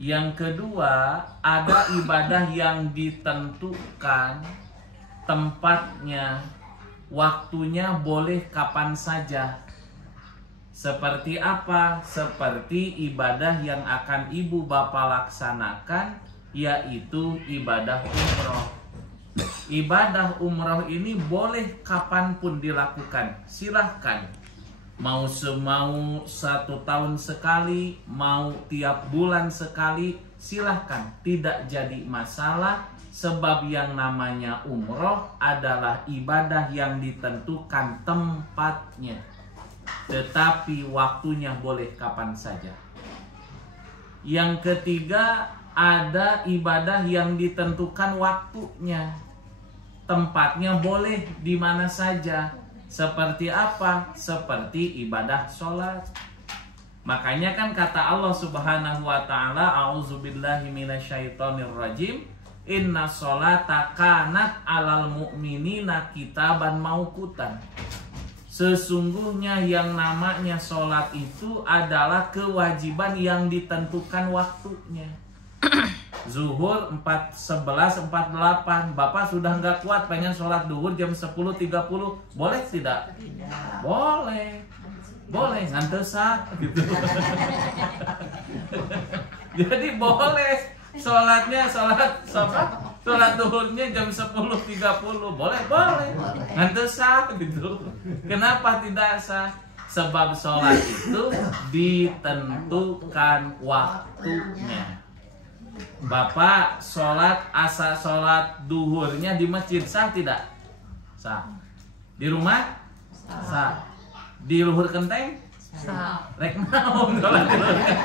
Yang kedua, ada ibadah yang ditentukan tempatnya, waktunya boleh kapan saja. Seperti apa? Seperti ibadah yang akan ibu bapak laksanakan, yaitu ibadah umroh. Ibadah umroh ini boleh kapanpun dilakukan, silahkan. Mau semau 1 tahun sekali, mau tiap bulan sekali, silahkan. Tidak jadi masalah, sebab yang namanya umroh adalah ibadah yang ditentukan tempatnya, tetapi waktunya boleh kapan saja. Yang ketiga, ada ibadah yang ditentukan waktunya, tempatnya boleh di mana saja. Seperti apa? Seperti ibadah sholat. Makanya kan kata Allah Subhanahu wa ta'ala, a'udzubillahi minasyaitonirrajim, inna sholata kanat alal mu'minina kitaban mauqutan. Sesungguhnya yang namanya sholat itu adalah kewajiban yang ditentukan waktunya. Zuhur 4.11, 4.8. Bapak sudah nggak kuat, pengen sholat duhur jam 10.30. Boleh tidak? Tidak. Boleh. Boleh, ngantesa gitu. Jadi boleh. Sholat duhurnya jam 10.30. Boleh. Ngantesa gitu. Kenapa tidak sah? Sebab sholat itu ditentukan waktunya. Bapak sholat duhurnya di masjid, sah tidak? Sah. Di rumah? Sah. Di luhur kenteng? Sah. Rek naon sholat duhur kenteng?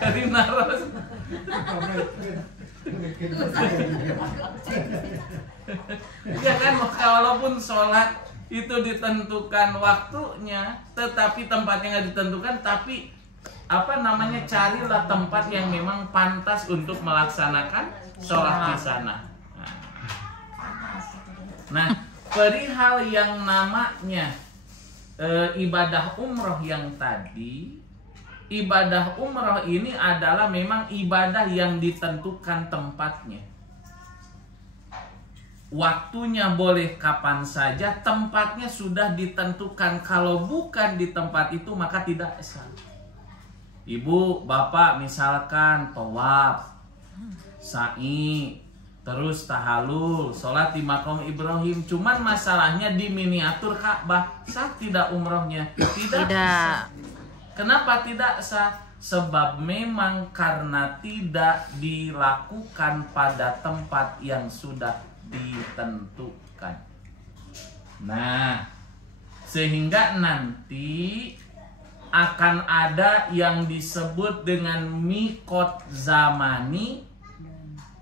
Kadi naros. Ya kan, walaupun sholat itu ditentukan waktunya, tetapi tempatnya nggak ditentukan, tapi carilah tempat yang memang pantas untuk melaksanakan sholat di sana. Nah, perihal yang namanya ibadah umroh yang tadi, ibadah umroh ini adalah memang ibadah yang ditentukan tempatnya. Waktunya boleh kapan saja, tempatnya sudah ditentukan. Kalau bukan di tempat itu maka tidak sah. Ibu, bapak misalkan tawaf, sa'i, terus tahalul, sholat di makam Ibrahim. Cuman masalahnya di miniatur Ka'bah, sah tidak umrohnya? Tidak. Kenapa tidak sah? Sebab memang karena tidak dilakukan pada tempat yang sudah ditentukan. Nah, sehingga nanti akan ada yang disebut dengan mikot zamani,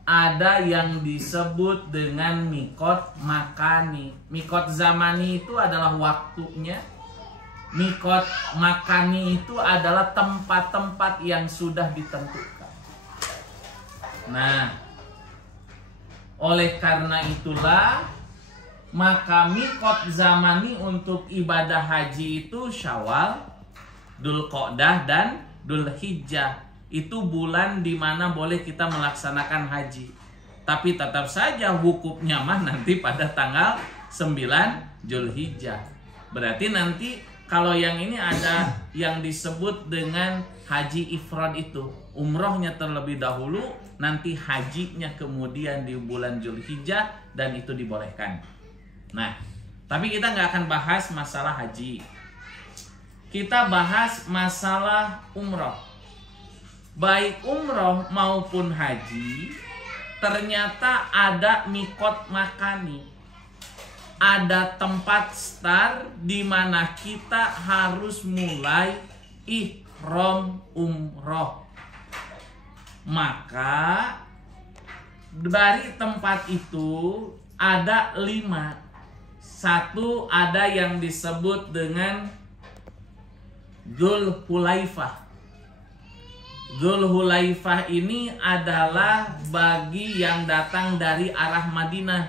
ada yang disebut dengan mikot makani. Mikot zamani itu adalah waktunya, mikot makani itu adalah tempat-tempat yang sudah ditentukan. Nah, oleh karena itulah maka mikot zamani untuk ibadah haji itu Syawal, Dzulqa'dah dan Dzulhijjah. Itu bulan di mana boleh kita melaksanakan haji. Tapi tetap saja wukufnya mah nanti pada tanggal 9 Dzulhijjah. Berarti nanti kalau yang ini ada yang disebut dengan haji ifrad itu, umrohnya terlebih dahulu, nanti hajinya kemudian di bulan Dzulhijjah, dan itu dibolehkan. Nah, tapi kita nggak akan bahas masalah haji. Kita bahas masalah umroh. Baik umroh maupun haji, ternyata ada mikot makani. Ada tempat start di mana kita harus mulai ihram umroh. Maka dari tempat itu ada 5. Satu, ada yang disebut dengan Dzulhulaifah. Dzulhulaifah ini adalah bagi yang datang dari arah Madinah,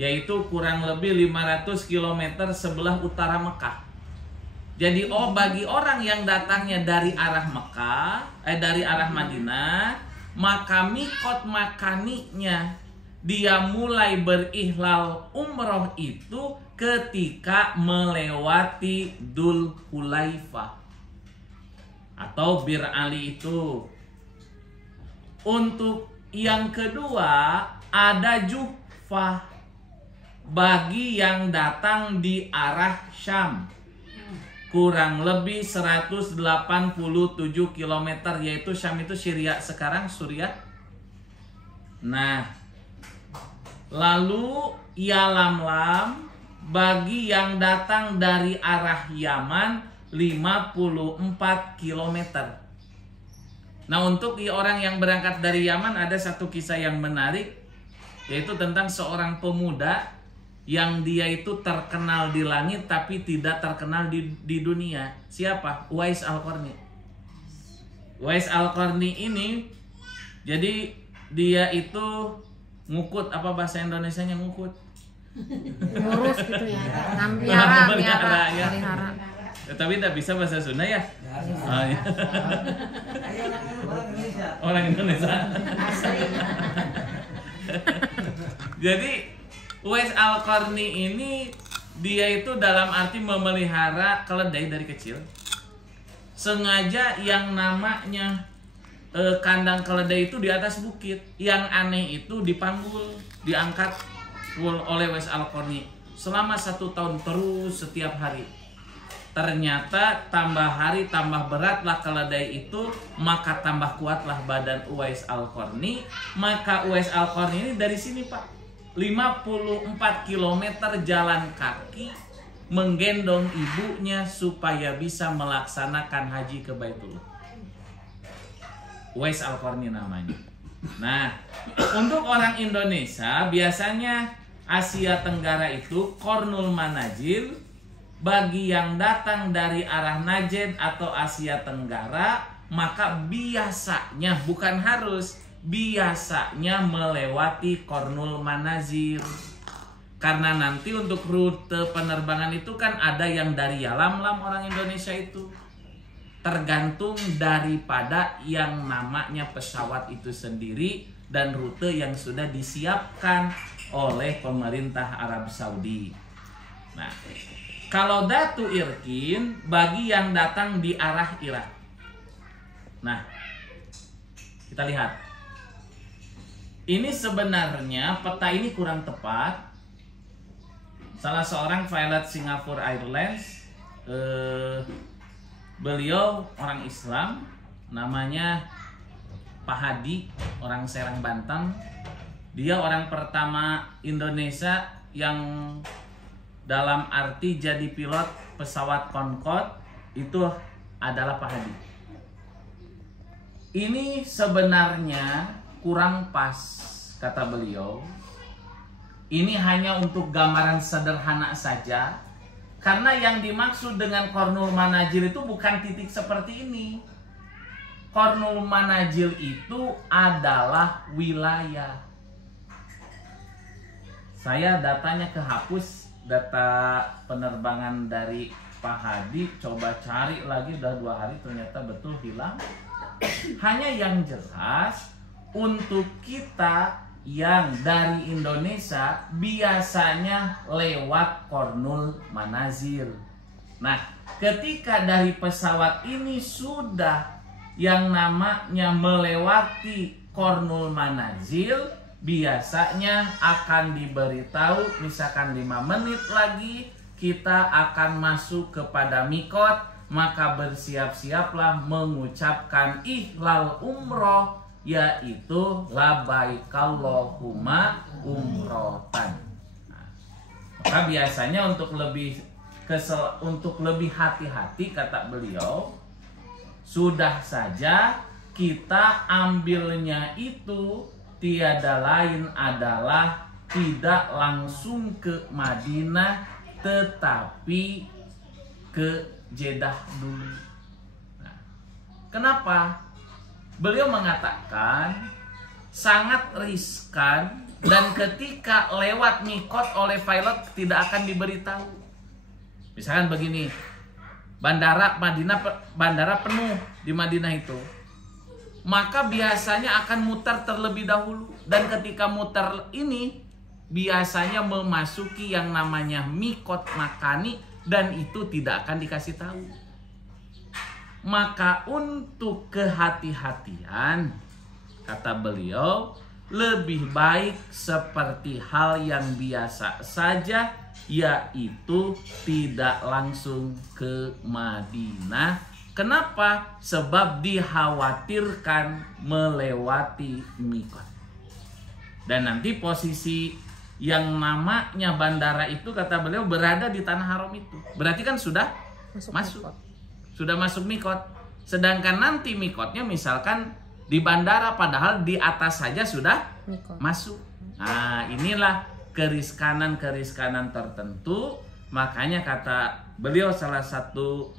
yaitu kurang lebih 500 km sebelah utara Mekah. Jadi bagi orang yang datangnya dari arah Mekah, dari arah Madinah, maka mikot makaninya dia mulai berihlal umroh itu ketika melewati Dzul Hulaifah atau Bir Ali itu. Untuk yang kedua ada Juhfah bagi yang datang di arah Syam, kurang lebih 187 km, yaitu Syam itu Syria sekarang, Suriah. Nah, lalu Yalamlam bagi yang datang dari arah Yaman 54 km. Nah, untuk orang yang berangkat dari Yaman ada satu kisah yang menarik, yaitu tentang seorang pemuda yang dia itu terkenal di langit tapi tidak terkenal di dunia. Siapa? Uwais Al-Qarni. Uwais Al-Qarni ini, jadi dia itu ngukut, apa bahasa Indonesianya ngukut? Ngurus gitu ya. Melihara ya. Tapi tidak bisa bahasa Sunda ya? Ya. Orang Indonesia. Jadi Uwais Al-Qarni ini dia itu dalam arti memelihara keledai dari kecil. Sengaja yang namanya kandang keledai itu di atas bukit. Yang aneh itu dipanggul, diangkat oleh Uwais Al-Qarni selama 1 tahun terus setiap hari. Ternyata tambah hari tambah beratlah keledai itu, maka tambah kuatlah badan Uwais Al-Qarni. Maka Uwais Al-Qarni ini dari sini Pak, 54 km jalan kaki menggendong ibunya supaya bisa melaksanakan haji ke Baitullah. Uwais Al-Qarni namanya. Nah, untuk orang Indonesia biasanya Asia Tenggara itu Qornul Manazil. Bagi yang datang dari arah Najd atau Asia Tenggara, maka biasanya, bukan harus, biasanya melewati Qornul Manazil. Karena nanti untuk rute penerbangan itu kan ada yang dari Yalamlam orang Indonesia itu. Tergantung daripada yang namanya pesawat itu sendiri dan rute yang sudah disiapkan oleh pemerintah Arab Saudi. Nah, kalau Datu Irkin bagi yang datang di arah Irak. Nah, kita lihat. Ini sebenarnya peta ini kurang tepat. Salah seorang pilot Singapore Airlines, beliau orang Islam, namanya Pak Hadi, orang Serang Banten. Dia orang pertama Indonesia yang dalam arti jadi pilot pesawat Concorde itu adalah Pak Hadi. Ini sebenarnya kurang pas, kata beliau. Ini hanya untuk gambaran sederhana saja, karena yang dimaksud dengan Qornul Manazil itu bukan titik seperti ini. Qornul Manazil itu adalah wilayah. Saya datanya kehapus, data penerbangan dari Pak Hadi, coba cari lagi, udah 2 hari ternyata betul hilang. Hanya yang jelas untuk kita yang dari Indonesia biasanya lewat Qornul Manazil. Nah, ketika dari pesawat ini sudah yang namanya melewati Qornul Manazil, biasanya akan diberitahu misalkan 5 menit lagi kita akan masuk kepada mikot, maka bersiap-siaplah mengucapkan ihlal umroh, yaitu labbaik Allahumma umrotan. Nah, maka biasanya untuk lebih hati-hati, kata beliau, sudah saja kita ambilnya itu tiada lain adalah tidak langsung ke Madinah, tetapi ke Jeddah dulu. Nah, kenapa? Beliau mengatakan sangat riskan dan ketika lewat mikot oleh pilot tidak akan diberitahu. Misalkan begini, bandara penuh di Madinah itu, maka biasanya akan mutar terlebih dahulu, dan ketika mutar ini biasanya memasuki yang namanya mikot makani, dan itu tidak akan dikasih tahu. Maka untuk kehati-hatian, kata beliau, lebih baik seperti hal yang biasa saja, yaitu tidak langsung ke Madinah. Kenapa? Sebab dikhawatirkan melewati mikot. Dan nanti posisi yang namanya bandara itu, kata beliau, berada di tanah haram itu. Berarti kan sudah masuk. Sudah masuk mikot. Sedangkan nanti mikotnya misalkan di bandara, padahal di atas saja sudah masuk. Nah, inilah keriskanan tertentu. Makanya kata beliau, salah satu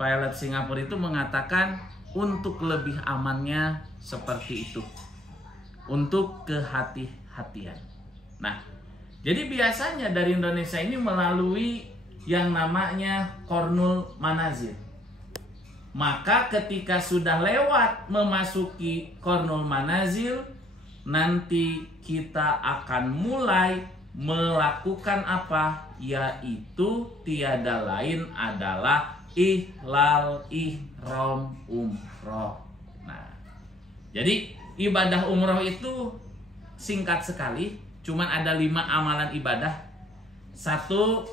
pilot Singapura itu mengatakan untuk lebih amannya seperti itu, untuk kehati-hatian. Nah, jadi biasanya dari Indonesia ini melalui yang namanya Qornul Manazil. Maka ketika sudah lewat memasuki Qornul Manazil, nanti kita akan mulai melakukan apa? Yaitu tiada lain adalah ihlal ihram umroh. Nah, jadi ibadah umroh itu singkat sekali, cuman ada 5 amalan ibadah. 1,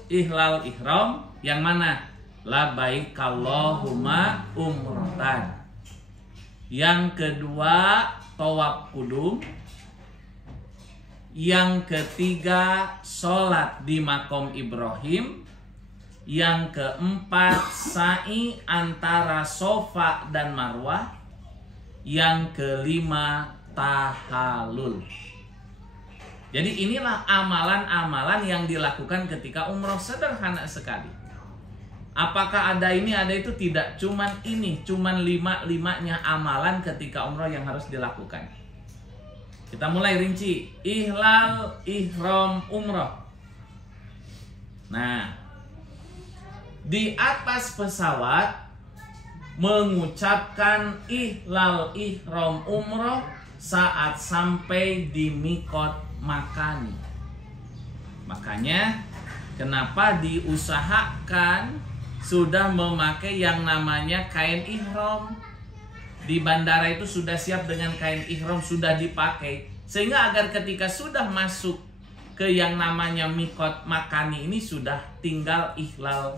ihlal ihram, yang mana? Labbaik Allahumma umrotan. Yang kedua, tawaf kudum. Yang ketiga, sholat di makom Ibrahim. Yang keempat, sa'i antara Sofa dan Marwah. Yang kelima, tahalul. Jadi inilah amalan-amalan yang dilakukan ketika umroh, sederhana sekali. Apakah ada ini, ada itu? Tidak, cuman ini, cuman 5-5-nya amalan ketika umroh yang harus dilakukan. Kita mulai rinci. Ihlal ihram umroh. Nah, di atas pesawat mengucapkan ihlal ihram umroh saat sampai di mikot makani. Makanya kenapa diusahakan sudah memakai yang namanya kain ihram. Di bandara itu sudah siap dengan kain ihram, sudah dipakai, sehingga agar ketika sudah masuk ke yang namanya mikot makani ini sudah tinggal ihlal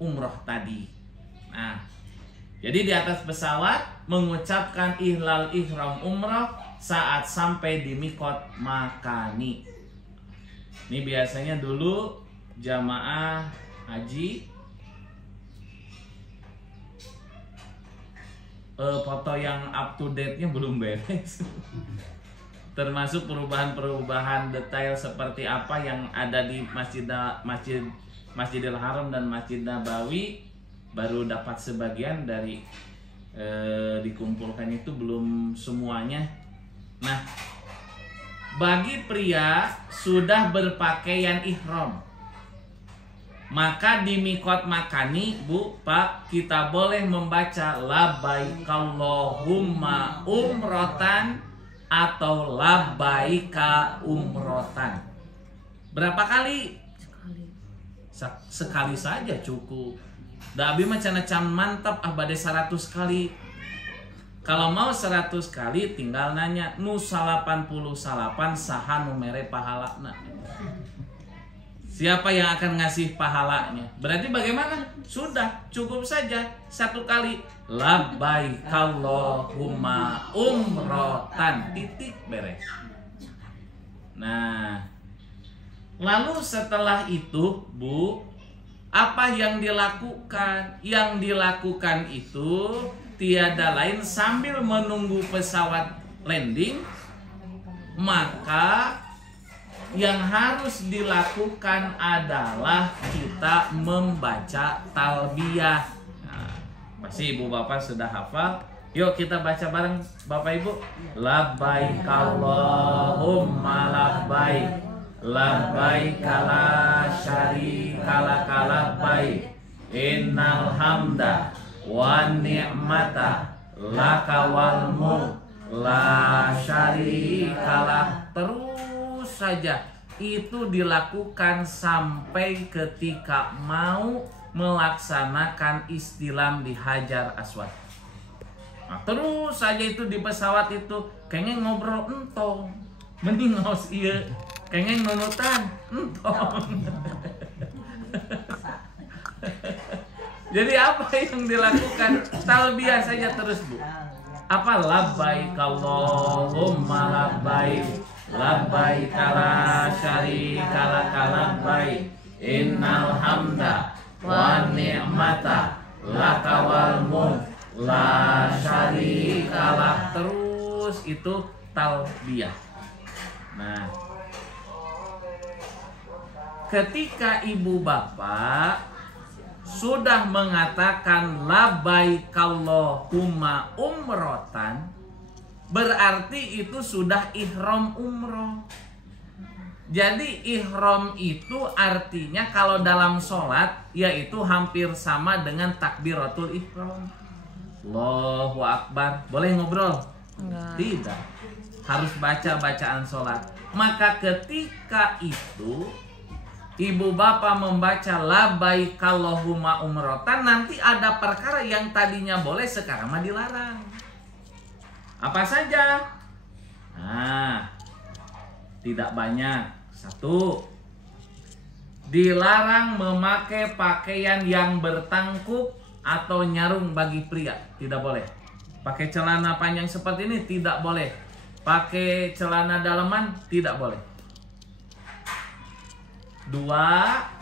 umroh tadi. Nah, jadi di atas pesawat mengucapkan ihlal ihram umroh saat sampai di mikot makani. Ini biasanya dulu jamaah haji foto yang up to date-nya belum beres. Termasuk perubahan-perubahan detail seperti apa yang ada di Masjidil Haram dan Masjid Nabawi baru dapat sebagian dari dikumpulkan, itu belum semuanya. Nah, bagi pria sudah berpakaian ihram, maka di mikot makani, Bu, Pak, kita boleh membaca labbaik Allahumma umrotan atau labbaika umrotan. Berapa kali? Sekali saja cukup. Da abi mah can mantap bade 100 kali. Kalau mau 100 kali tinggal nanya nu 88 saha nu mere pahalana. Siapa yang akan ngasih pahalanya? Berarti bagaimana? Sudah, cukup saja 1 kali. Labbaik Allahumma umrotan, titik, beres. Nah, lalu setelah itu, Bu, apa yang dilakukan? Yang dilakukan itu tiada lain, sambil menunggu pesawat landing, maka yang harus dilakukan adalah kita membaca talbiyah. Nah, pasti ibu bapak sudah hafal. Yuk kita baca bareng bapak ibu. Labbaik Allahumma labbaik, labbaik la syarika laka labbaik, innal hamda wan ni'mata laka wal mulk la syarikalah. Terus saja itu dilakukan sampai ketika mau melaksanakan istilam di Hajar Aswad. Nah, terus saja itu di pesawat itu kayaknya ngobrol entong, mending ngaos ieu, kayaknya nunutan entong. Jadi apa yang dilakukan? Talbiyah saja terus, Bu. Apa? Labbaik Allahumma labbaik, labbaik la syarika laka labbaik, innal hamda wan ni'mata laka wal mulk la syarikalah. Terus itu talbiyah. Nah, ketika ibu bapak sudah mengatakan labbaik Allahumma umrotan, berarti itu sudah ihram umroh. Jadi ihram itu artinya kalau dalam sholat yaitu hampir sama dengan takbiratul ihram. Allahu Akbar. Boleh ngobrol? Enggak. Tidak. Harus baca bacaan sholat. Maka ketika itu ibu bapak membaca labbaik Allahumma umrotan, nanti ada perkara yang tadinya boleh sekarang mah dilarang. Apa saja? Nah, tidak banyak. 1, dilarang memakai pakaian yang bertangkup atau nyarung bagi pria, tidak boleh. Pakai celana panjang seperti ini tidak boleh. Pakai celana dalaman tidak boleh. 2,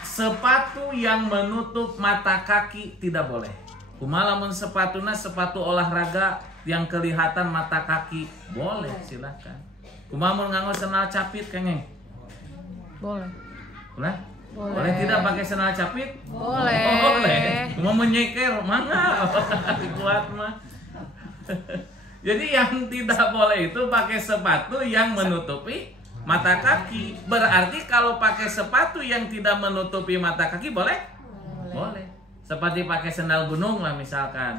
sepatu yang menutup mata kaki tidak boleh. Kumalamun sepatuna sepatu olahraga yang kelihatan mata kaki boleh, silakan. Kumamun nganggo sendal capit kengeng. Boleh. Boleh? Boleh. Boleh tidak pakai sendal capit? Boleh. Boleh. Mau menyeker mana? Kuat mah. Jadi yang tidak boleh itu pakai sepatu yang menutupi mata kaki. Berarti kalau pakai sepatu yang tidak menutupi mata kaki boleh? Boleh. Seperti pakai sendal gunung lah misalkan.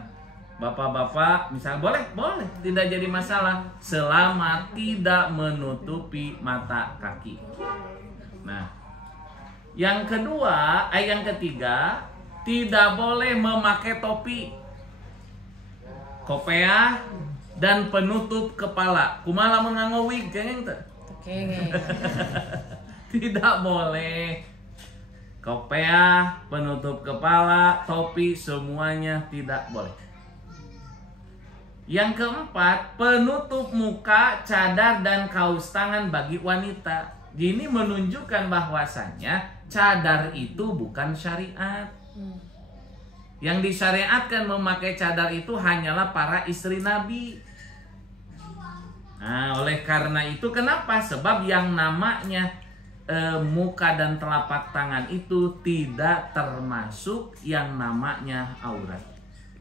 Bapak-bapak misal boleh? Boleh. Tidak jadi masalah selama tidak menutupi mata kaki. Nah, yang ketiga, tidak boleh memakai topi, kopiah, dan penutup kepala. Kumaha lamun nganggo wig kengeng teh? Kengeng. Tidak boleh. Kopiah, penutup kepala, topi, semuanya tidak boleh. Yang keempat, penutup muka, cadar, dan kaos tangan bagi wanita. Ini menunjukkan bahwasannya cadar itu bukan syariat. Yang disyariatkan memakai cadar itu hanyalah para istri Nabi. Nah, oleh karena itu kenapa? Sebab yang namanya muka dan telapak tangan itu tidak termasuk yang namanya aurat.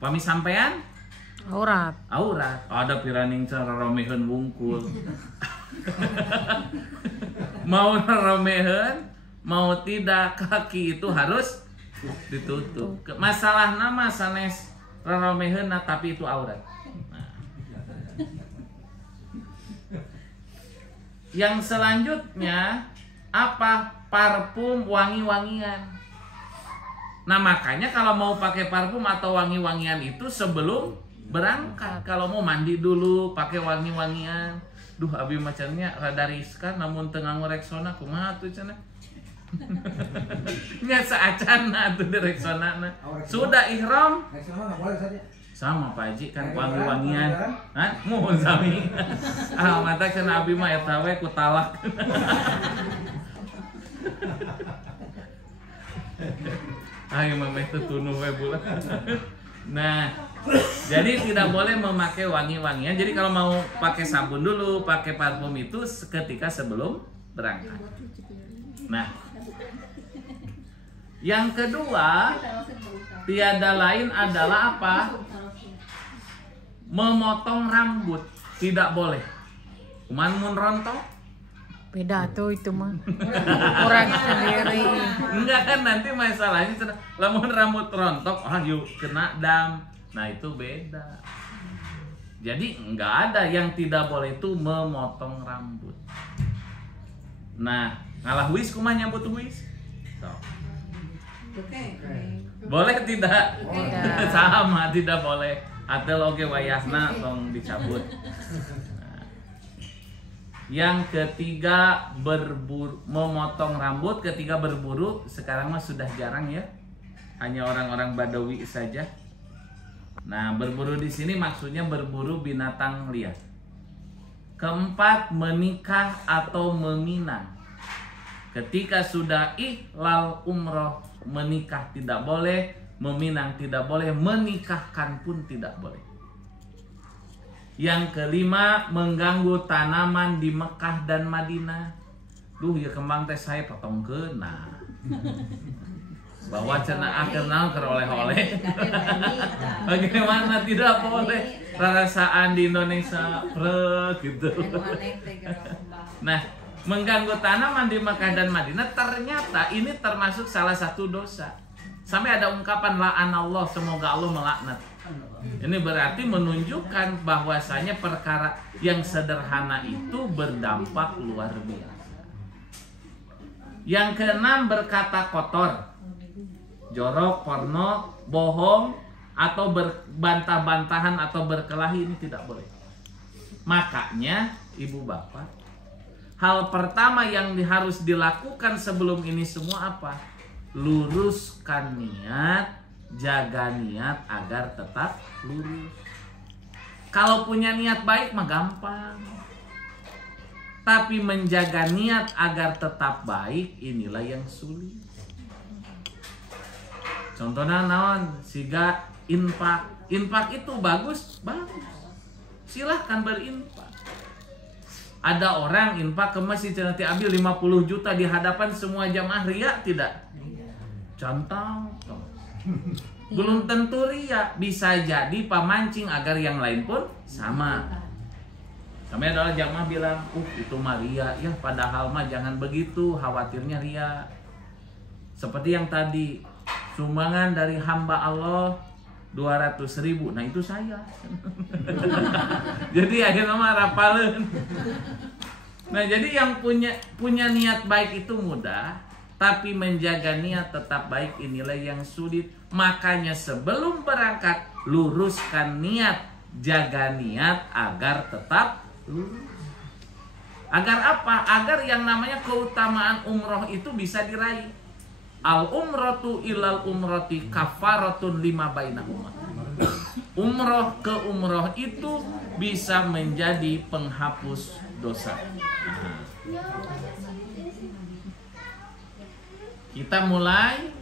Pami sampean? Aurat. Aurat. Ada piraning cara romeheun wungkul. Mau romeheun, mau tidak, kaki itu harus ditutup. Masalah nama sanes romeheun tapi itu aurat. Nah. Yang selanjutnya apa? Parfum wangi-wangian. Nah, makanya kalau mau pakai parfum atau wangi-wangian itu sebelum berangkat. Kalau mau mandi dulu pakai wangi-wangian. Duh, abi macannya rada riskan namun tengah ngoreksona kumaha tuh cenah. Nya saacana tuh di reksonana. Sudah ihram. Sama Pak Haji kan wangi-wangian. Hah? Mohon sami. Ah, mata cenah abi mah eta we ku talak. Ayo memeh tunuh we bulan. Nah, jadi tidak boleh memakai wangi-wangian. Jadi kalau mau pakai sabun dulu, pakai parfum itu ketika sebelum berangkat. Nah, yang kedua, tiada lain adalah apa? Memotong rambut tidak boleh. Kuman mun rontok Beda tuh itu mah. Orang sendiri. Enggak kan nanti masalahnya lamun rambut rontok, yuk kena dam. Nah itu beda. Jadi enggak ada yang tidak boleh itu memotong rambut. Nah, ngalah wis kumaha nyambut wis? Boleh tidak? Tidak. Sama, tidak boleh. Atel oge wayahna tong dicabut. Yang ketiga memotong rambut, ketiga berburu. Sekarang mah sudah jarang ya, hanya orang-orang Badawi saja. Nah, berburu di sini maksudnya berburu binatang liar. Keempat, menikah atau meminang. Ketika sudah ihlal umroh, menikah tidak boleh, meminang tidak boleh, menikahkan pun tidak boleh. Yang kelima, mengganggu tanaman di Mekah dan Madinah. Duh, ya kembang teh saya potong kena. Bawa cenah kenal ke oleh-oleh. Bagaimana tidak boleh? Perasaan di Indonesia gitu. Nah, mengganggu tanaman di Mekah dan Madinah ternyata ini termasuk salah satu dosa. Sampai ada ungkapan la'anallah, semoga Allah melaknat. Ini berarti menunjukkan bahwasanya perkara yang sederhana itu berdampak luar biasa. Yang keenam, berkata kotor, jorok, porno, bohong, atau berbantah-bantahan atau berkelahi, ini tidak boleh. Makanya ibu bapak, hal pertama yang harus dilakukan sebelum ini semua apa? Luruskan niat, jaga niat agar tetap lurus. Kalau punya niat baik mah gampang. Tapi menjaga niat agar tetap baik inilah yang sulit. Contohnya naon? Siga infak. Infak itu bagus, bagus. Silahkan berinfak. Ada orang infak ke masjid nanti ambil 50 juta di hadapan semua jamaah, ria tidak? Contoh. Belum tentu ria, bisa jadi pemancing agar yang lain pun sama. Sampai ada jamaah bilang, itu mah ria. Ya padahal mah jangan begitu, khawatirnya ria. Seperti yang tadi, sumbangan dari hamba Allah 200.000. Nah itu saya. Jadi akhirnya mah rapaleun. Nah jadi yang punya niat baik itu mudah. Tapi menjaga niat tetap baik inilah yang sulit. Makanya sebelum berangkat, luruskan niat, jaga niat agar tetap lurus. Agar apa? Agar yang namanya keutamaan umroh itu bisa diraih. Al umrotu ilal umroti kafaratun lima bainahuma. Umroh ke umroh itu bisa menjadi penghapus dosa. Kita mulai.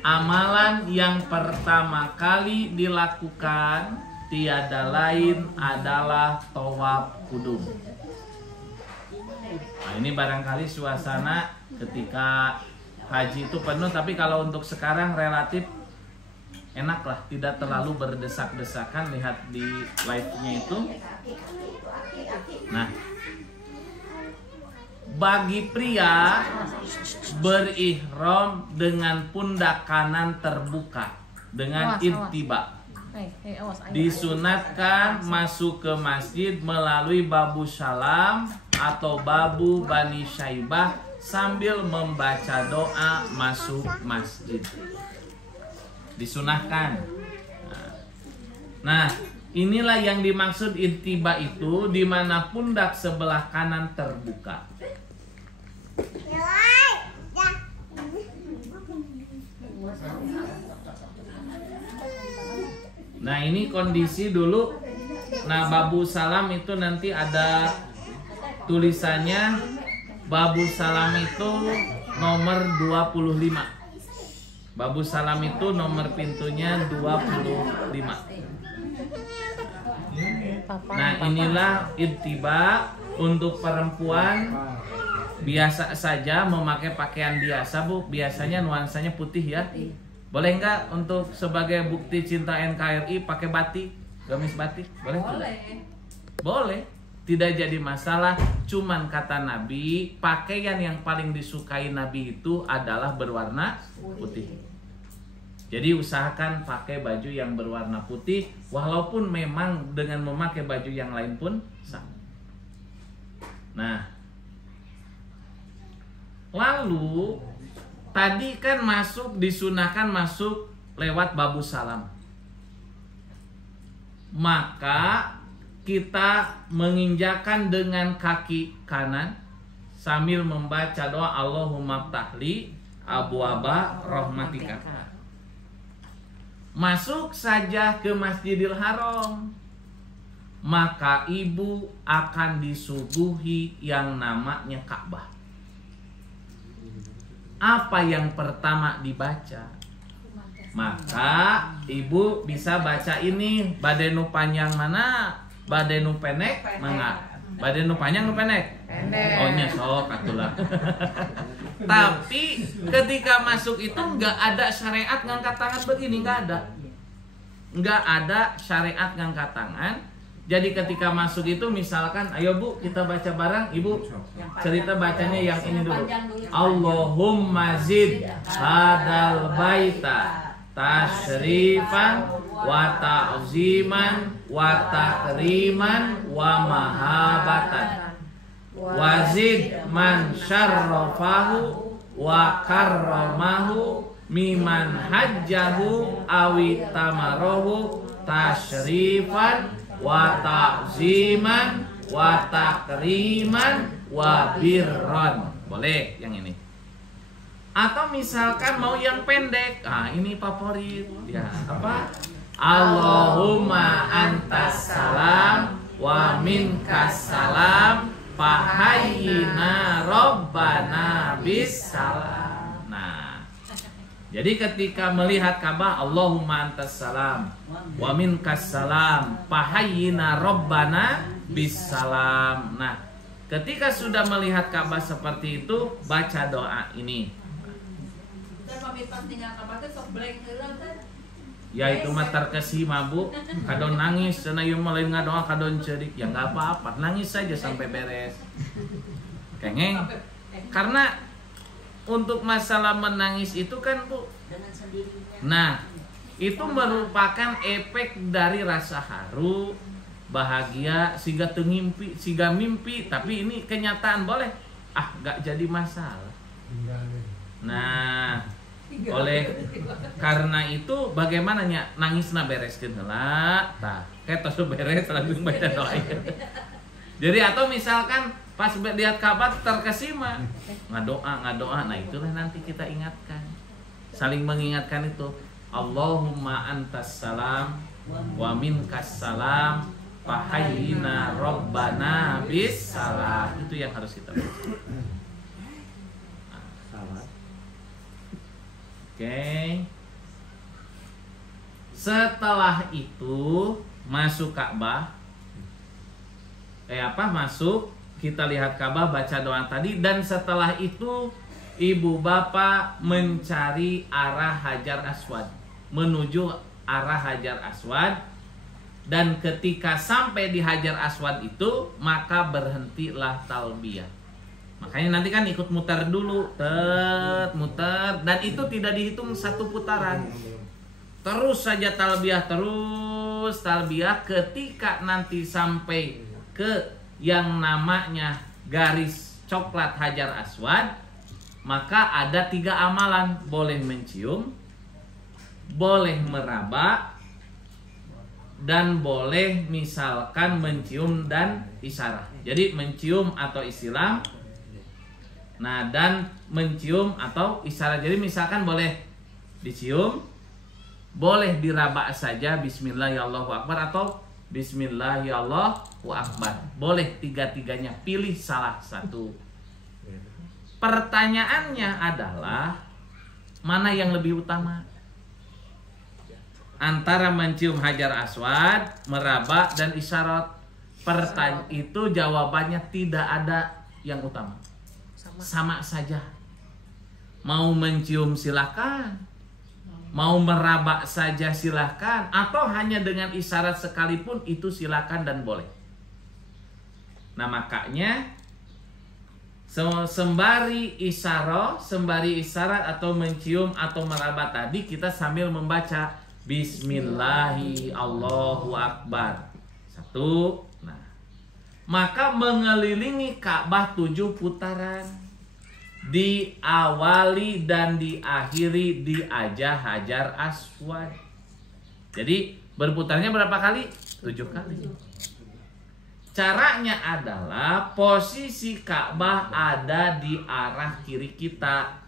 Amalan yang pertama kali dilakukan tiada lain adalah tawaf kudum. Nah, ini barangkali suasana ketika haji itu penuh, tapi kalau untuk sekarang relatif enak lah, tidak terlalu berdesak-desakan. Lihat di live-nya itu. Nah, bagi pria berihram dengan pundak kanan terbuka dengan intiba, disunatkan masuk ke masjid melalui babu salam atau babu Bani Syaibah sambil membaca doa masuk masjid. Disunahkan. Nah, inilah yang dimaksud intiba itu, di mana pundak sebelah kanan terbuka. Nah ini kondisi dulu. Nah babu salam itu nanti ada tulisannya. Babu salam itu nomor 25. Babu salam itu nomor pintunya 25. Nah inilah intiba. Untuk perempuan biasa saja memakai pakaian biasa, Bu. Biasanya nuansanya putih ya. Boleh nggak untuk sebagai bukti cinta NKRI pakai batik, gamis batik? Boleh? Boleh. tidak jadi masalah. Cuman kata Nabi, pakaian yang paling disukai Nabi itu adalah berwarna putih. Jadi usahakan pakai baju yang berwarna putih, walaupun memang dengan memakai baju yang lain pun sah. Nah, lalu tadi kan disunahkan masuk lewat babu salam. Maka kita menginjakan dengan kaki kanan sambil membaca doa Allahumma ftahli abwaaba rahmatika. Masuk saja ke Masjidil Haram, maka ibu akan disuguhi yang namanya Ka'bah. Apa yang pertama dibaca? Maka ibu bisa baca ini, badenu panjang mana, badenu pendek mana, badenu panjang nu pendek. Oh nya sok atulah. Tapi ketika masuk itu nggak ada syariat ngangkat tangan begini, nggak ada syariat ngangkat tangan. Jadi ketika masuk itu misalkan, ayo bu kita baca bareng, ibu cerita bacanya yang ini dulu. Allahumma zid hadal baita tasyrifan wa ta'ziman wa takriman wa mahabatan wazid man syarrafahu wa karramahu miman hajjahu awi tamarahu tasyrifan wa ta'ziman wa takriman wa birron. Boleh yang ini. Atau misalkan mau yang pendek, ini favorit ya, apa? Allahumma antas salam wa minkas salam fahayyina rabbana bis salam. Nah, jadi ketika melihat Ka'bah, Allahumma antas salam wa minkas salam fahayyina rabbana bis salam. Nah, ketika sudah melihat Ka'bah seperti itu, baca doa ini. Ya itu mah terkesima bu, kadon nangis, cenah ieu mah lain ngadoa kadon cerik, ya nggak apa-apa, nangis saja sampai beres. Kengeng, karena untuk masalah menangis itu kan bu, nah itu merupakan efek dari rasa haru, bahagia, siga tengimpi, siga mimpi, tapi ini kenyataan boleh, nggak jadi masalah. Nah, oleh karena itu bagaimana nya nangisna bereskeun heula tah ketos beres langsung baca doa. Jadi atau misalkan pas lihat Ka'bah terkesima ngadoa, nah itulah nanti kita ingatkan, saling mengingatkan itu, Allahumma antas salam wa minkas salam fahayyina rabbana bis salam. Itu yang harus kita baca. Oke. Setelah itu masuk Ka'bah. Masuk, kita lihat Ka'bah, baca doa tadi, dan setelah itu ibu bapak mencari arah Hajar Aswad, menuju arah Hajar Aswad, dan ketika sampai di Hajar Aswad itu maka berhentilah talbiyah. Makanya nanti kan ikut muter dulu, muter, dan itu tidak dihitung satu putaran. Terus saja talbiyah, terus talbiyah. Ketika nanti sampai ke yang namanya garis coklat Hajar Aswad, maka ada 3 amalan. Boleh mencium, boleh meraba, dan boleh misalkan mencium dan isyarat. Jadi mencium atau isilam, nah dan mencium atau isyarat. Jadi misalkan boleh dicium, boleh diraba saja Bismillahirrahmanirrahim atau Bismillahirrahmanirrahim. Boleh tiga-tiganya, pilih salah satu. Pertanyaannya adalah mana yang lebih utama? Antara mencium Hajar Aswad, meraba, dan isyarat. Pertanyaan itu jawabannya tidak ada yang utama. Sama saja. Mau mencium silakan, mau meraba saja silakan, atau hanya dengan isyarat sekalipun itu silakan dan boleh. Nah makanya sembari isyarat atau mencium atau meraba tadi kita sambil membaca Bismillahi Allahu Akbar. Satu. Nah, maka mengelilingi Ka'bah 7 putaran. Diawali dan diakhiri di Hajar Aswad. Jadi berputarnya berapa kali? 7 kali. Caranya adalah posisi Ka'bah ada di arah kiri kita.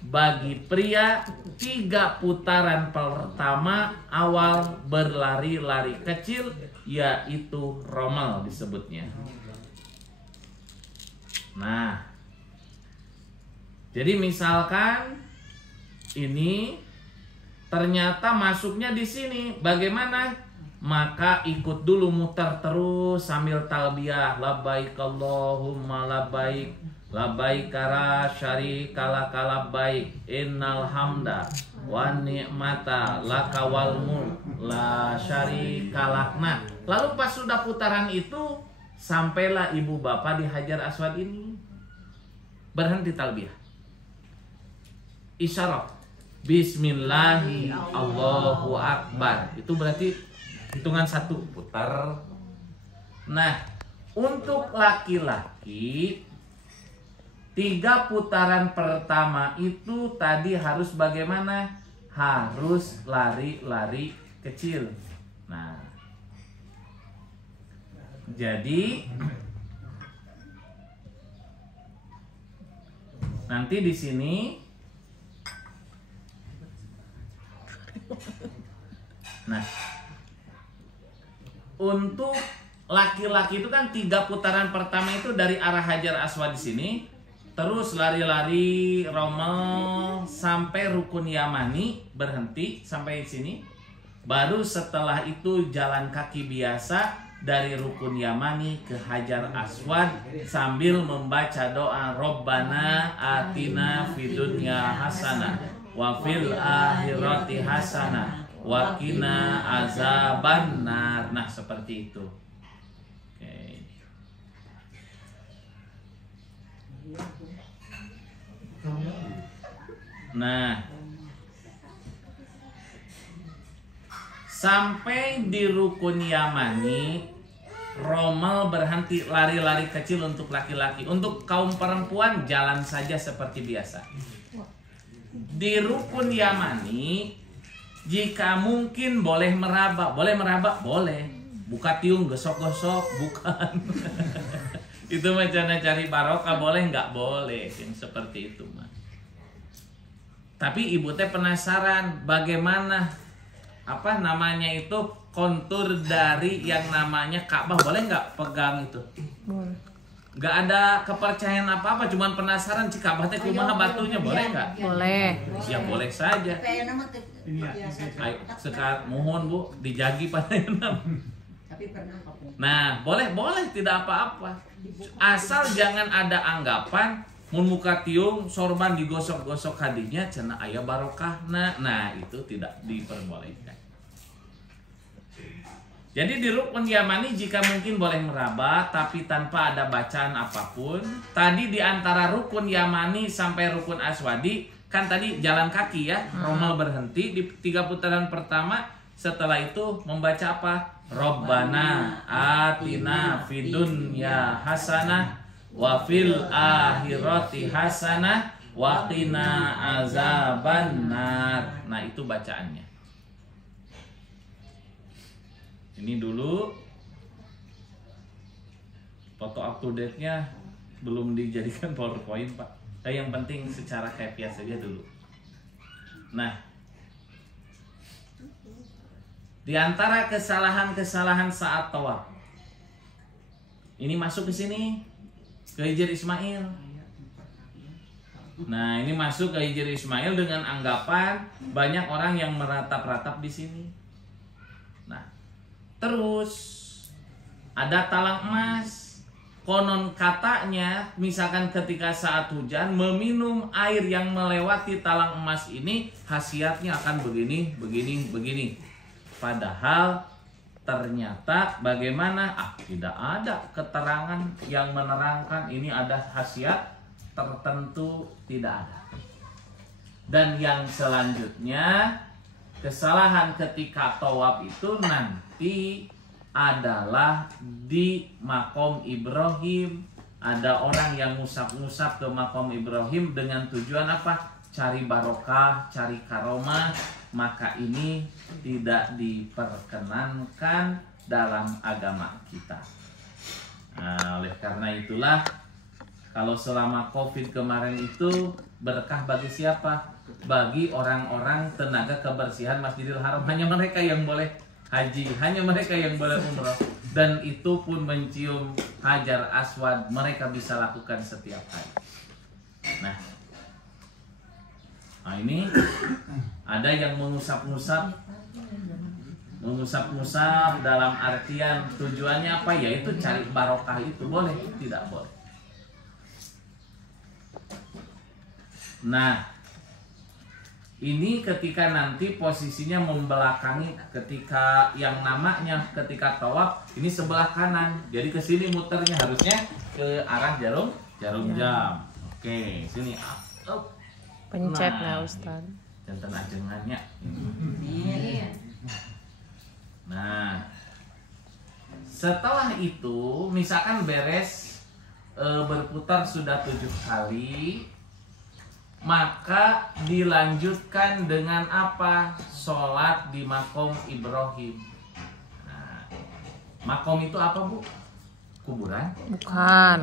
Bagi pria 3 putaran pertama awal berlari-lari kecil, yaitu romal disebutnya. Nah, jadi misalkan ini ternyata masuknya di sini, bagaimana? Maka ikut dulu muter terus sambil talbiyah, labbaik Allahumma labbaik, labbaik la syarika laka labbaik, innal hamda wan ni'mata laka wal mulk la syarika lak. Nah, lalu pas sudah putaran itu sampailah ibu bapak di Hajar Aswad ini, berhenti talbiyah, isyarat Bismillahi Allahu Akbar. Itu berarti hitungan 1 putar. Nah, untuk laki-laki 3 putaran pertama itu tadi harus bagaimana? Harus lari-lari kecil. Nah, jadi nanti di sini nah, untuk laki-laki itu kan 3 putaran pertama itu dari arah Hajar Aswad di sini, terus lari-lari romal sampai rukun Yamani, berhenti sampai sini. Baru setelah itu jalan kaki biasa dari rukun Yamani ke Hajar Aswad sambil membaca doa Rabbana atina fid dunya hasanah wa fil akhirati hasanah wa qina azabannar. Nah, seperti itu. Oke. Nah, sampai di rukun Yamani, romal berhenti, lari-lari kecil untuk laki-laki. Untuk kaum perempuan jalan saja seperti biasa. Di rukun Yamani, jika mungkin boleh meraba, boleh. Buka tiung, gosok-gosok, bukan. Itu macam cari barokah, boleh nggak boleh, yang seperti itu mah. Tapi ibu teh penasaran bagaimana itu kontur dari yang namanya Ka'bah, boleh nggak pegang itu? Boleh. Nggak ada kepercayaan apa-apa, cuman penasaran si Ka'bah teh kumaha batunya, boleh nggak? Boleh. Ya boleh saja. Ayo, sekarang mohon Bu, dijagi padanya. Nah, boleh, tidak apa-apa. Asal jangan ada anggapan mun muka tiung sorban digosok-gosok hadinya cenah aya barokahna. Nah, itu tidak diperbolehkan. Jadi di rukun Yamani jika mungkin boleh meraba tapi tanpa ada bacaan apapun. Tadi di antara rukun Yamani sampai rukun Aswadi kan tadi jalan kaki ya, romal berhenti di 3 putaran pertama. Setelah itu membaca apa? Rabbana atina fid dunya hasanah wa fil akhirati hasanah wa qina azabannar. Nah, itu bacaannya. Ini dulu foto up to date-nya belum dijadikan PowerPoint, Pak. Yang penting secara kefiah saja dulu. Nah, di antara kesalahan-kesalahan saat tawaf. Ini masuk ke sini ke Hijr Ismail. Nah, ini masuk ke Hijr Ismail dengan anggapan banyak orang yang meratap-ratap di sini. Nah, terus ada talang emas. Konon katanya misalkan ketika saat hujan meminum air yang melewati talang emas ini khasiatnya akan begini. Padahal ternyata bagaimana? Tidak ada keterangan yang menerangkan ini ada khasiat tertentu, tidak ada. Dan yang selanjutnya, kesalahan ketika tawaf itu nanti adalah di makom Ibrahim. Ada orang yang ngusap-ngusap ke makom Ibrahim dengan tujuan apa? Cari barokah, cari karomah. Maka ini tidak diperkenankan dalam agama kita. Nah, oleh karena itulah, kalau selama COVID kemarin itu berkah bagi siapa? Bagi orang-orang tenaga kebersihan Masjidil Haram. Hanya mereka yang boleh haji, hanya mereka yang boleh umroh. Dan itu pun mencium Hajar Aswad mereka bisa lakukan setiap hari. Nah ini ada yang mengusap-ngusap dalam artian tujuannya apa? Yaitu cari barokah, itu boleh? Tidak boleh. Nah, ini ketika nanti posisinya membelakangi, ketika yang namanya ketika tawaf ini sebelah kanan, jadi ke sini muternya harusnya ke arah jarum jam. Oke, sini up. Pencet lah Ustaz. Jantan ajengannya. Nah, setelah itu misalkan beres berputar sudah 7 kali, maka dilanjutkan dengan apa? Sholat di makom Ibrahim. Nah, makom itu apa, Bu? Kuburan? Bukan.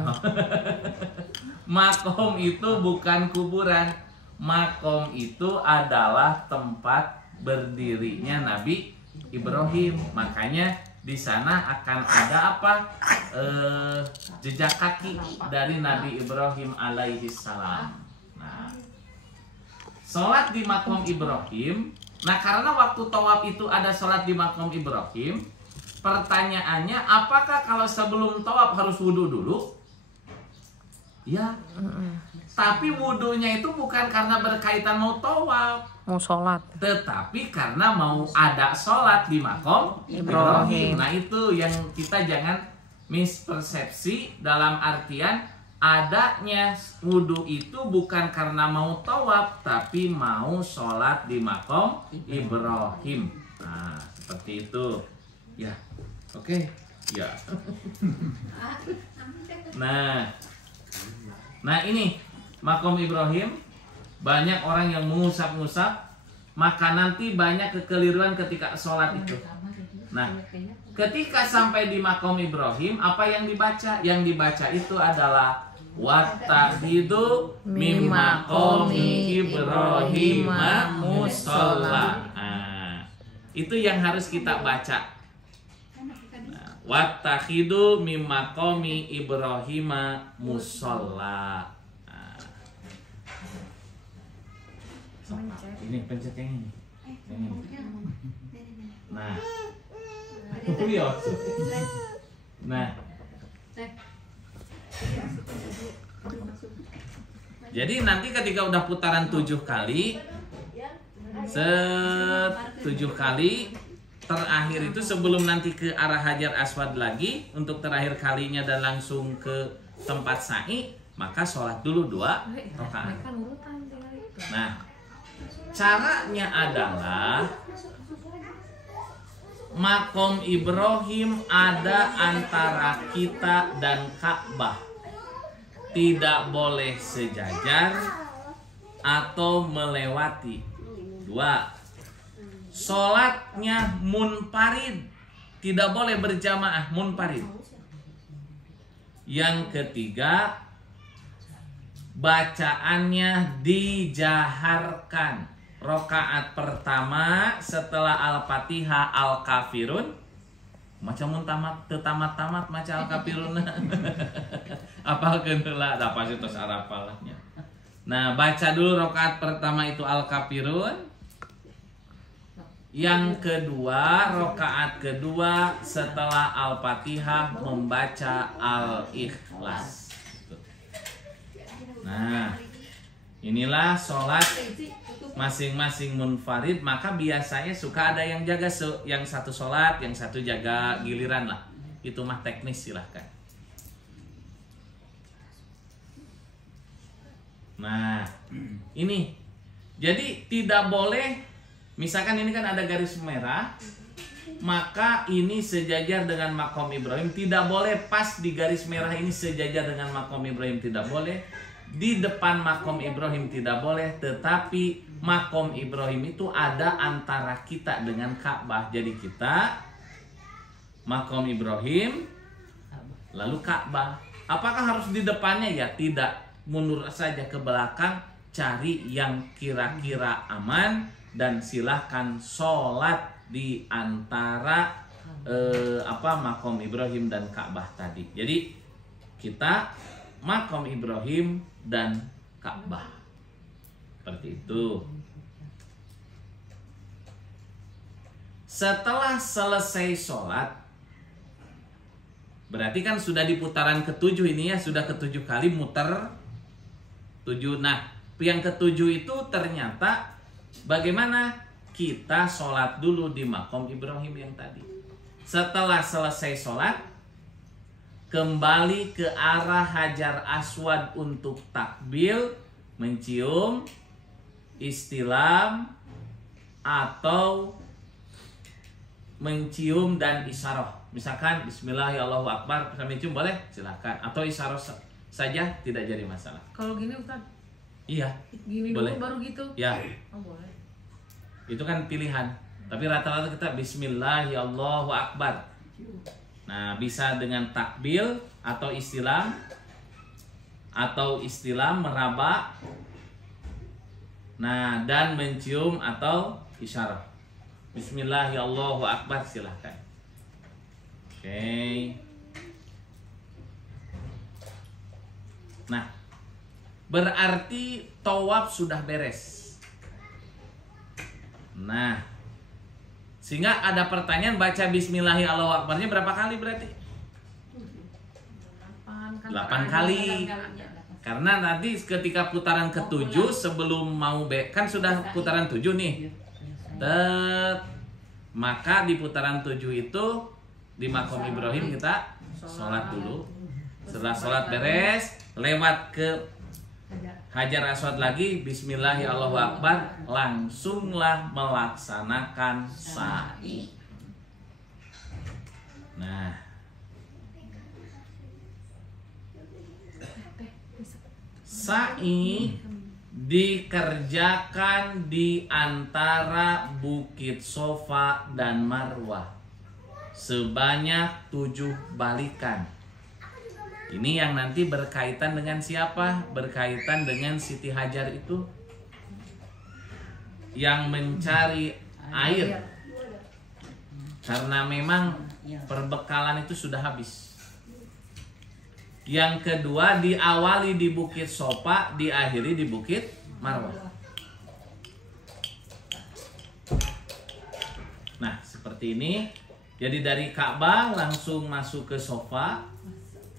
Makom itu bukan kuburan. Makom itu adalah tempat berdirinya Nabi Ibrahim. Makanya di sana akan ada apa? Jejak kaki dari Nabi Ibrahim alaihi salam. Nah, sholat di makom Ibrahim. Nah, karena waktu tawaf itu ada sholat di makom Ibrahim, pertanyaannya, apakah kalau sebelum tawaf harus wudhu dulu? Ya. Tapi wudhunya itu bukan karena berkaitan mau tawaf, mau sholat, tetapi karena mau ada sholat di makom Ibrahim. Nah, itu yang kita jangan mispersepsi, dalam artian adanya wudhu itu bukan karena mau tawaf, tapi mau sholat di makom Ibrahim. Nah, seperti itu. Ya, oke. Ya. Nah ini makom Ibrahim, banyak orang yang mengusap-ngusap, maka nanti banyak kekeliruan ketika sholat itu. Nah, ketika sampai di makom Ibrahim, apa yang dibaca? Yang dibaca itu adalah wattakhidhu min maqami Ibrahim musholla. Nah, itu yang harus kita baca. Wattakhidhu min maqami Ibrahim musholla. Ini pencet yang ini. Nah. Nah. Jadi nanti ketika udah putaran 7 kali, 7 kali terakhir itu sebelum nanti ke arah Hajar Aswad lagi untuk terakhir kalinya dan langsung ke tempat sa'i, maka sholat dulu 2 rakaat. Nah, caranya adalah makom Ibrahim ada antara kita dan Ka'bah, tidak boleh sejajar atau melewati. 2, sholatnya munfarid, tidak boleh berjamaah, munfarid. Yang ketiga, bacaannya dijaharkan. Rokaat pertama setelah Al-Fatihah Al-Kafirun, macam tamat maca Al-Kafirun. Apa kendala? Ada pasti tos arapalahnya. Nah, baca dulu rokaat pertama itu Al-Kafirun. Yang kedua, rokaat kedua setelah Al-Fatihah membaca Al-Ikhlas. Nah, inilah sholat masing-masing munfarid, maka biasanya suka ada yang jaga yang satu sholat, yang satu jaga giliran lah. Itu mah teknis, silahkan. Nah, ini jadi tidak boleh, misalkan ini kan ada garis merah, maka ini sejajar dengan makom Ibrahim. Tidak boleh pas di garis merah ini sejajar dengan makom Ibrahim, tidak boleh. Di depan makom Ibrahim tidak boleh. Tetapi makom Ibrahim itu ada antara kita dengan Ka'bah. Jadi kita makom Ibrahim lalu Ka'bah. Apakah harus di depannya? Ya tidak. Mundur saja ke belakang, cari yang kira-kira aman, dan silahkan sholat di antara makom Ibrahim dan Ka'bah tadi. Jadi kita makom Ibrahim dan Ka'bah, seperti itu. Setelah selesai sholat, berarti kan sudah di putaran ke-7 ini ya, sudah ke-7 kali muter 7. Nah, yang ke-7 itu ternyata bagaimana? Kita sholat dulu di makom Ibrahim yang tadi. Setelah selesai sholat, kembali ke arah Hajar Aswad untuk takbil, mencium, istilam, atau mencium dan isyarah. Misalkan Bismillahirrahmanirrahim, bisa mencium boleh, silakan. Atau isyarah saja, tidak jadi masalah. Kalau gini Ustaz? Iya. Gini boleh. dulu baru gitu? Ya. Oh boleh. Itu kan pilihan. Tapi rata-rata kita Bismillahirrahmanirrahim. Nah, bisa dengan takbil atau istilam, meraba. Nah, dan mencium atau isyarat. Bismillahirrahmanirrahim, silahkan. Oke. Nah, berarti tawaf sudah beres. Nah, sehingga ada pertanyaan, baca Bismillahirrahmanirrahim berapa kali berarti? 8 kali. Karena nanti ketika putaran ke-7 sebelum mau kan sudah putaran 7 nih. Maka di putaran 7 itu di makom Ibrahim kita sholat dulu. Setelah sholat beres, lewat ke Hajar Aswad lagi, Bismillahirrahmanirrahim, langsunglah melaksanakan sa'i. Nah, sa'i dikerjakan di antara Bukit Sofa dan Marwah sebanyak 7 balikan. Ini yang nanti berkaitan dengan siapa? Berkaitan dengan Siti Hajar itu yang mencari air. Karena memang perbekalan itu sudah habis. Yang kedua, diawali di Bukit Sofa, diakhiri di Bukit Marwah. Nah, seperti ini. Jadi dari Ka'bah langsung masuk ke Sofa.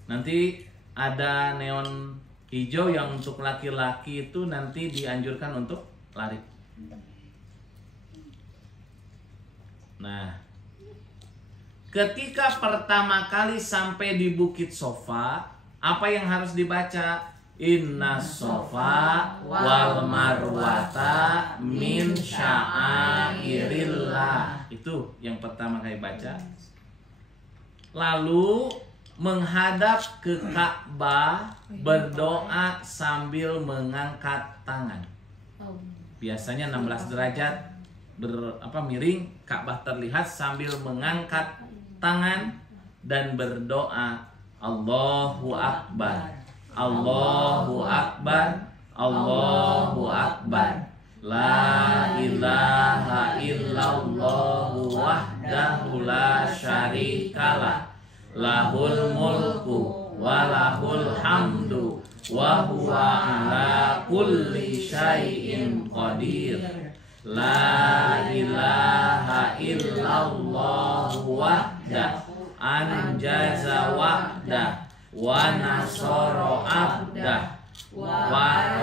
Nanti ada neon hijau yang untuk laki-laki itu nanti dianjurkan untuk lari. Nah, ketika pertama kali sampai di Bukit Sofa, apa yang harus dibaca? Inna sofa wal marwata min sya'airillah. Itu yang pertama kali baca. Lalu menghadap ke Ka'bah, berdoa sambil mengangkat tangan. Biasanya 16 derajat miring, Ka'bah terlihat sambil mengangkat tangan dan berdoa Allahu Akbar, Allahu Akbar, Allahu Akbar. La ilaha illallah wahdahu la syarikalah, lahul mulku wa lahul hamdu wa huwa ala kulli syai'in qadir. La ilaha illallah wahdah anjaza wahdah wa nasara abdah wa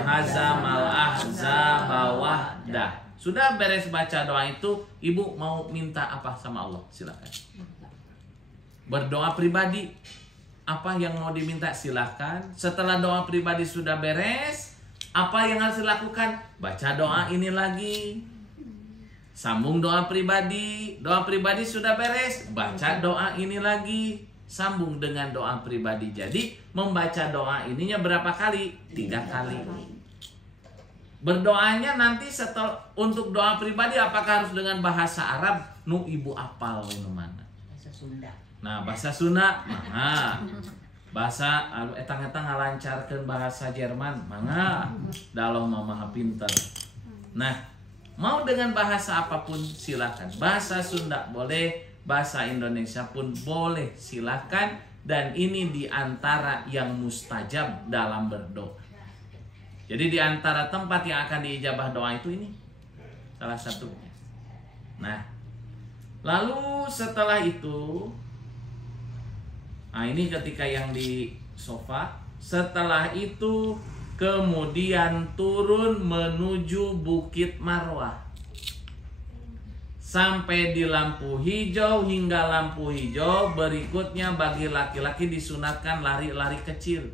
hazamal ahzaba wahdah. Sudah beres baca doa itu, ibu mau minta apa sama Allah? Silakan. Berdoa pribadi, apa yang mau diminta silahkan. Setelah doa pribadi sudah beres, apa yang harus dilakukan? Baca doa ini lagi, sambung doa pribadi. Doa pribadi sudah beres, baca doa ini lagi, sambung dengan doa pribadi. Jadi membaca doa ininya berapa kali? 3 kali. Berdoanya nanti setelah untuk doa pribadi apakah harus dengan bahasa Arab? Nu ibu apal mana? Bahasa Sunda. Nah, bahasa Sunda, mangga. Bahasa etang-etang ngalancarkeun bahasa Jerman, mangga. Da Allah Maha pintar. Nah, mau dengan bahasa apapun silakan. Bahasa Sunda boleh, bahasa Indonesia pun boleh, silakan. Dan ini diantara yang mustajab dalam berdoa. Jadi diantara tempat yang akan diijabah doa itu ini salah satunya. Nah, lalu setelah itu, nah ini ketika yang di sofa. Setelah itu kemudian turun menuju Bukit Marwah. Sampai di lampu hijau, hingga lampu hijau berikutnya bagi laki-laki disunatkan lari-lari kecil.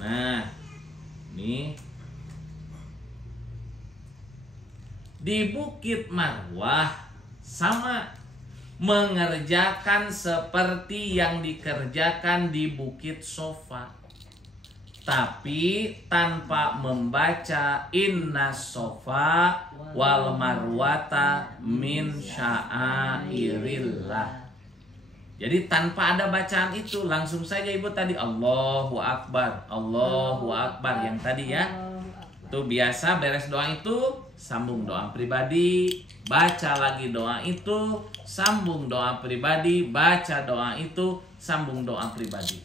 Nah, ini di Bukit Marwah sama mengerjakan seperti yang dikerjakan di Bukit Sofa, tapi tanpa membaca inna sofa wal marwata min sya'airillah. Jadi tanpa ada bacaan itu, langsung saja ibu tadi Allahu Akbar, Allahu Akbar yang tadi ya. Itu biasa beres doa itu, sambung doa pribadi, baca lagi doa itu, sambung doa pribadi, baca doa itu, sambung doa pribadi.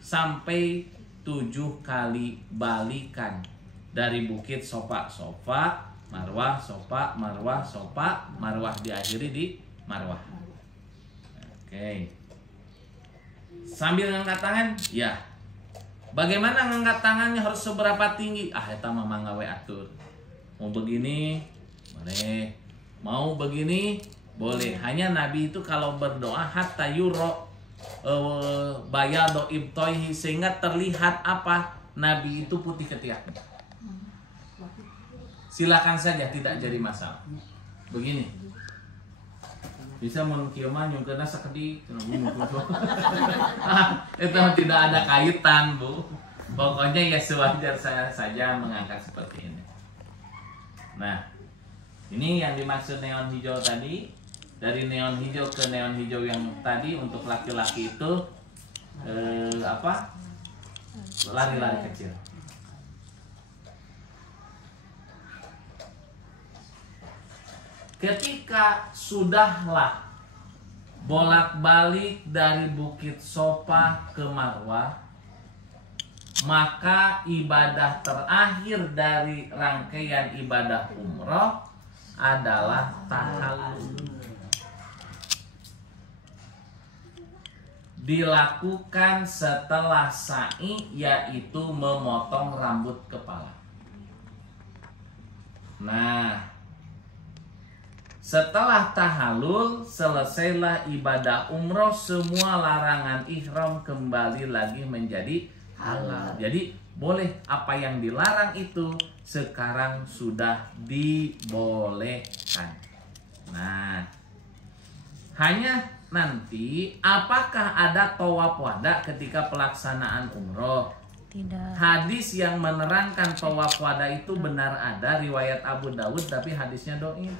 Sampai 7 kali balikan dari Bukit Sofa, Sofa, Marwah, Sofa, Marwah, Sofa, Marwah, diakhiri di Marwah. Oke. Sambil ngangkat tangan, ya. Bagaimana ngangkat tangannya, harus seberapa tinggi? Eta mah mangga we atur. Mau begini, boleh. Mau begini, boleh. Hanya Nabi itu kalau berdoa hatta yuro bayado ibtoihi, sehingga terlihat apa? Nabi itu putih ketiaknya. Silakan saja, tidak jadi masalah. Begini. Bisa menkieuman nyungkeuna sakedik. Itu tidak ada kaitan, Bu. Pokoknya ya sewajar saya saja mengangkat seperti ini. Nah, ini yang dimaksud neon hijau tadi. Dari neon hijau ke neon hijau yang tadi untuk laki-laki itu lari-lari kecil. Ketika sudahlah bolak-balik dari Bukit Sofa ke Marwah, maka ibadah terakhir dari rangkaian ibadah umroh adalah tahallul. Dilakukan setelah sa'i, yaitu memotong rambut kepala. Nah, setelah tahallul, selesailah ibadah umroh, semua larangan ihram kembali lagi menjadi halal. Jadi boleh apa yang dilarang itu sekarang sudah dibolehkan. Nah, hanya nanti apakah ada tawaf wada ketika pelaksanaan umroh? Tidak. Hadis yang menerangkan tawaf wada itu benar ada, riwayat Abu Dawud, tapi hadisnya dhaif.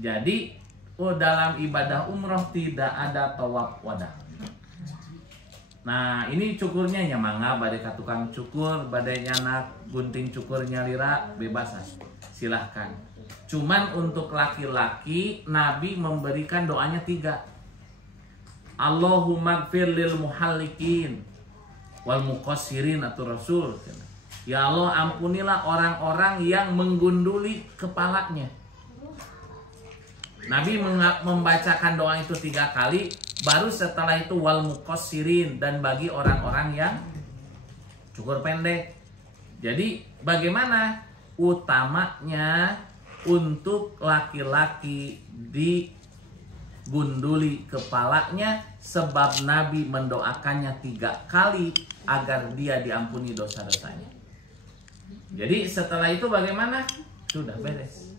Jadi dalam ibadah umroh tidak ada tawaf wada. Nah, ini cukurnya nya mangga bade ka tukang cukur, bade nyana gunting cukurnya lira, bebas silahkan. Cuman untuk laki-laki Nabi memberikan doanya 3. Allahumma gfir lil muhallikin wal muqassirin atau Rasul. Ya Allah, ampunilah orang-orang yang menggunduli kepalanya. Nabi membacakan doa itu 3 kali, baru setelah itu wal muqassirin, dan bagi orang-orang yang cukur pendek. Jadi bagaimana utamanya untuk laki-laki digunduli kepalanya, sebab Nabi mendoakannya 3 kali agar dia diampuni dosa-dosanya. Jadi setelah itu bagaimana? Sudah beres.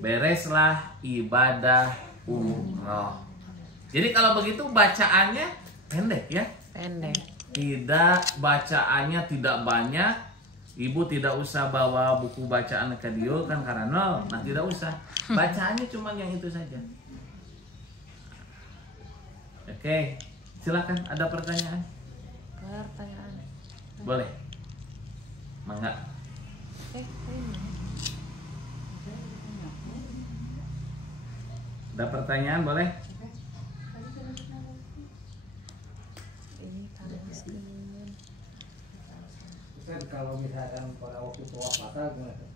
Bereslah ibadah umroh. Jadi kalau begitu bacaannya pendek ya. Pendek. Tidak, bacaannya tidak banyak. Ibu tidak usah bawa buku bacaan ke dia kan karena nol. Nah tidak usah. Bacaannya cuma yang itu saja. Oke, silakan. Ada pertanyaan? Pertanyaan. Boleh. Mangga. Ada pertanyaan boleh? Kalau misalkan pada waktu tawaf batal gimana?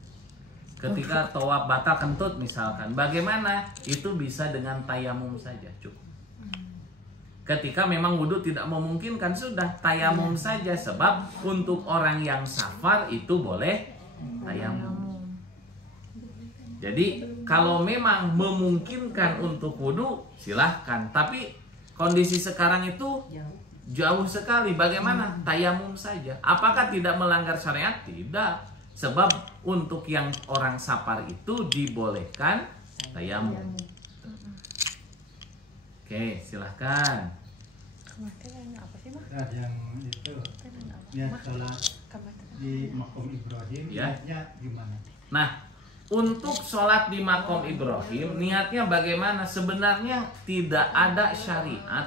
Ketika tawaf batal kentut misalkan, bagaimana? Itu bisa dengan tayamum saja cukup. Ketika memang wudhu tidak memungkinkan, sudah tayamum saja. Sebab untuk orang yang safar itu boleh tayamum. Jadi kalau memang memungkinkan untuk wudhu silahkan. Tapi kondisi sekarang itu jauh sekali. Bagaimana? Tayamum saja. Apakah tidak melanggar syariat? Tidak. Sebab untuk yang orang safar itu dibolehkan tayamum. Oke, silahkan. Nah, yang itu niat sholat di makom Ibrahim, Ya. niatnya gimana? Nah, untuk sholat di makom Ibrahim, niatnya bagaimana? Sebenarnya tidak ada syariat.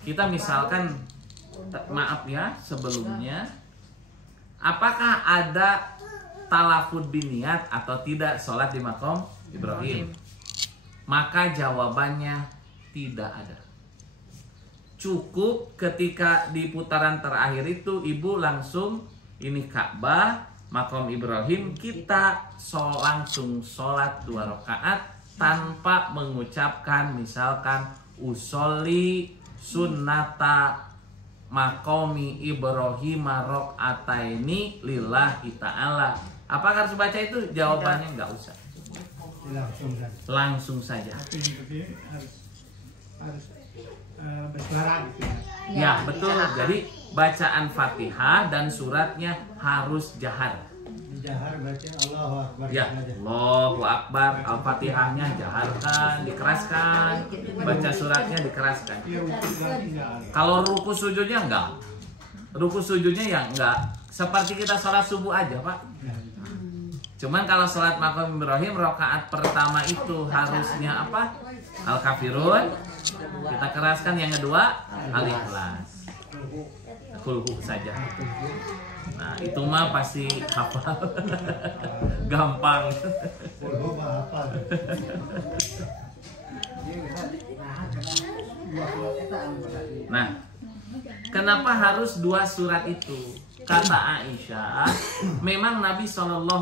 Kita misalkan, maaf ya sebelumnya, apakah ada talafud biniat atau tidak sholat di makom Ibrahim? Maka jawabannya tidak ada. Cukup ketika di putaran terakhir itu ibu langsung ini Ka'bah, makom Ibrahim, kita langsung sholat 2 rakaat tanpa mengucapkan misalkan usolli sunnata makomi Ibrahim rakaataini lillahi ta'ala. Apakah harus baca itu? Jawabannya nggak usah. Langsung saja. Tapi harus bersuara gitu ya. Ya betul. Jadi bacaan Fatihah dan suratnya harus jahar. Dijahar baca Allahu Akbar. Ya, Allahu Akbar. Al-Fatihahnya jaharkan, dikeraskan. Baca suratnya dikeraskan. Iya, untuk tidak. Kalau ruku sujudnya enggak. Ruku sujudnya ya enggak. Seperti kita sholat subuh aja Pak. Cuman kalau sholat makom Ibrahim rakaat pertama itu harusnya apa? Al-Kafirun. Kita keraskan. Yang kedua Al-Ikhlas. Kulhu saja. Nah itu mah pasti hafal. Gampang. Kulhu mah hafal. Nah, kenapa harus 2 surat itu? Kata Aisyah, memang Nabi SAW